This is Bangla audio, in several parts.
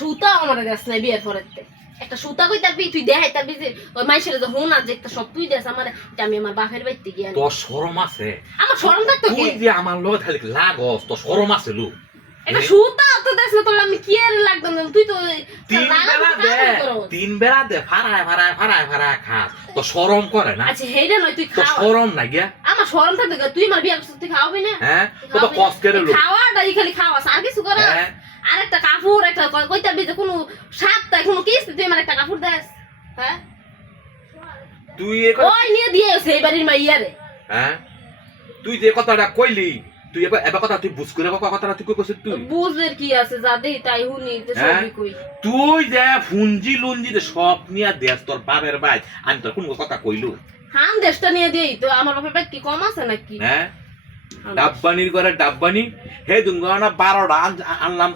সুতা আমার কাছে নাই বিয়ের পরে একটা সুতা কই তারবি তুই দেখাই তারবি যে ওই মাইশের যে হোন আছে একটা সব তুই দেস আমার এটা আমি আমার বাপের বাড়িতে গিয়ে তোর শরম আছে আমার শরম থাকতো কি তুই যে আমার লোক খালি লাগস তোর শরম আছে লু একটা সুতা তো দেস না তোর আমি কি আর লাগতাম না তুই তো তিন বেলা দে ফারায় খাস তো শরম করে না আচ্ছা হেইডা নয় তুই তো খাওয়া শরম না গিয়া আমার শরম থাকতো তুই আমার বিয়ে করছিস তুই খাওয়াবি না হ্যাঁ তো তো কষ্ট করে লু খাওয়াটাই খালি খাওয়াস আর কিছু করে আর একটা কাপড় একটা কইতা বিজে কোনো সাতটা কোনো কিস্তি তুই আমার একটা কাপড় দেস হ্যাঁ তুই ওই নিয়ে দিয়েছে এই বাড়ির মাইয়ারে হ্যাঁ তুই যে কথাটা কইলি তুই এবার কথা তুই বুঝ করে কথাটা তুই কইছিস তুই বুঝের কি আছে যা দেই তাই হুনি তে সবই কই তুই যে ফুঞ্জি লুঞ্জি দে সব নিয়া দেস তোর বাপের ভাই আমি তোর কোন কথা কইলু হাম দেশটা নিয়ে দেই তো আমার বাপের ভাই কি কম আছে নাকি হ্যাঁ ডাব্বানির ঘরে ডাব্বানি হে দুঙ্গানা 12টা আনলাম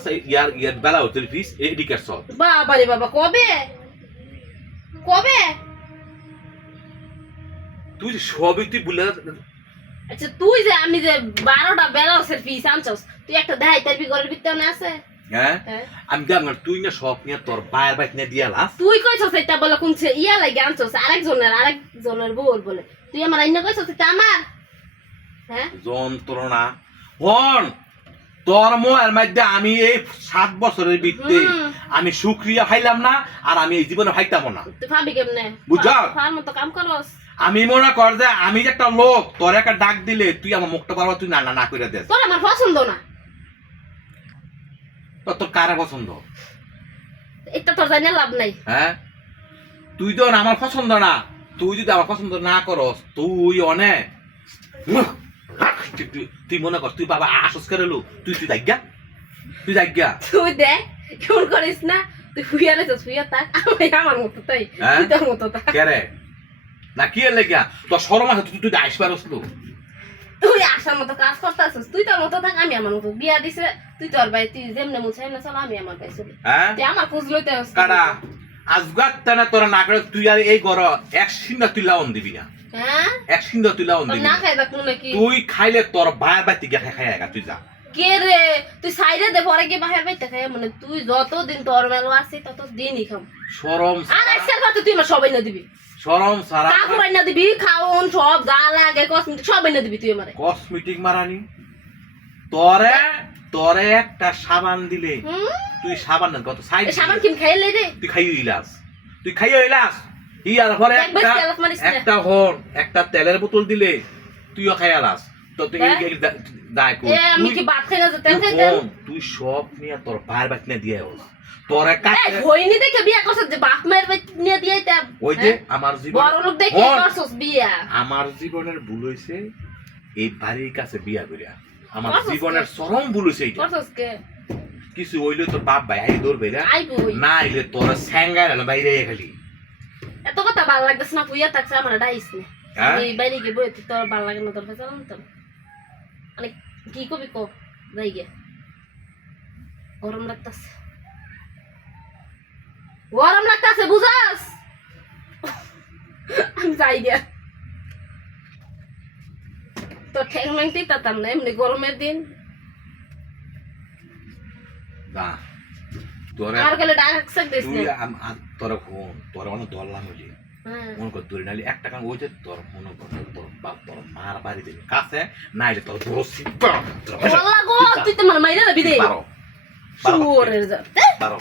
ইয়ার বেলা হোটেল ফিস এদিকে সব বাবা রে বাবা কবে কবে তুই সবই তুই বলে আচ্ছা তুই যে আমি যে 12টা বেলাসের ফিস আনছস তুই একটা দেখাই তারবি ঘরের ভিতরে আছে হ্যাঁ আমি জানি তুই না সব নিয়ে তোর বাইর বাইক নিয়ে দিয়ালাস তুই কইছস এটা বলে কোনছে ইয়া লাগে আনছস আরেকজনের বউর বলে তুই আমার আইনা কইছস এটা আমার হ্যাঁ যন্ত্রণা হন তোর মোয়ের মধ্যে আমি এই 7 বছরের ভিতরে আমি শুকরিয়া খাইলাম না আর আমি এই জীবনে খাইতাম না তুই ভাবি কেমনে বুঝছ ফার মতো কাম করস আমি মনে কর যে আমি একটা লোক তোর একটা ডাক দিলে তুই আমার মুখটা পারবা তুই না না করে দেস তোর আমার পছন্দ না তোর কারে পছন্দ এটা তোর জানি লাভ নাই হ্যাঁ তুই তো আমার পছন্দ না তুই যদি আমার পছন্দ না করস তুই অনেক তুই মনে কর তুই বাবা আসস করে লু তুই যাইগা তুই দেখ কেমন করিস না তুই হুইয়া রেছিস হুইয়া থাক আমি আমার মতো তাই তুই তোর মতো থাক কে রে না কি এর লেগা তোর শরম আছে তুই আইস পারস লু তুই আসার মতো কাজ করতেছিস তুই তোর মতো থাক আমি আমার মতো বিয়া দিছে তুই তোর ভাই তুই যেমনে মুছাই না চল আমি আমার ভাই চলি তুই আমার খোঁজ লইতে আসছিস কাড়া আজগাত না তোর না করে তুই আর এই ঘর এক সিন্দা তুই লাউন দিবি না হ্যাঁ এক সিন্দা তুই লাউন দিবি না খাই দেখুন নাকি তুই খাইলে তোর ভাই বাতি গিয়ে খাই তুই যা কে রে তুই সাইডে দে পরে গিয়ে বাহির বাইতে খাই মানে তুই যতদিন তোর মেলো আছে তত দিনই খাম শরম আর আজকাল কথা তুই আমার সবাই না দিবি শরম সারা কাপড় না দিবি খাওন সব যা লাগে কসমেটিক সবাই না দিবি তুই আমারে কসমেটিক মারানি তোরে একটা সাবান দিলে তুই সাবান না কত সাইড সাবান কিন খাইলে রে তুই খাইও ইলাস ইয়ার পরে একটা হন একটা তেলের বোতল দিলে তুইও খাইয়ালাস তো তুই দাই কর আমি কি ভাত খাই না তেল খাইতে তুই সব নিয়ে তোর ভাই বাত নিয়ে দিয়ে তোরে কাটে হইনি দেখে বিয়া করছস যে বাপ মায়ের বাত নিয়ে দিয়েতাম ওই যে আমার জীবন বড় লোক দেখে করছস বিয়া আমার জীবনের ভুল হইছে এই বাড়ির কাছে বিয়া করিয়া আমার জীবনের চরম ভুল হইছে এইটা করছস কে কিছু হইলে তোর বাপ ভাই আই ধরবে না আইলে তোর স্যাঙ্গার হলো বাইরে খালি এত কথা ভালো লাগতেছ না পুইয়া থাকছে আমার ডাইস না এই বাইরে গিয়ে বই তোর ভালো লাগে না তোর ফেসালাম তো মানে কি কবি কো যাই গে গরম লাগতাছে বুঝাস আমি যাই গে তোর ঠ্যাং ম্যাংটি তাতাম না এমনি গরমের দিন না তোরা আর গেলে ডাইরেক্ট সেক দিস না তোরা ফোন তোরা অনেক দল্লাম হইলি মনে কর দূরে নালি একটা কাম ওই যে তোর মনে কর তোর বাপ তোর মার বাড়ি দেবে কাছে নাইলে তোর বসি তুই তো মানে মাইরা দিবি দে 12 শুয়োরের যা 12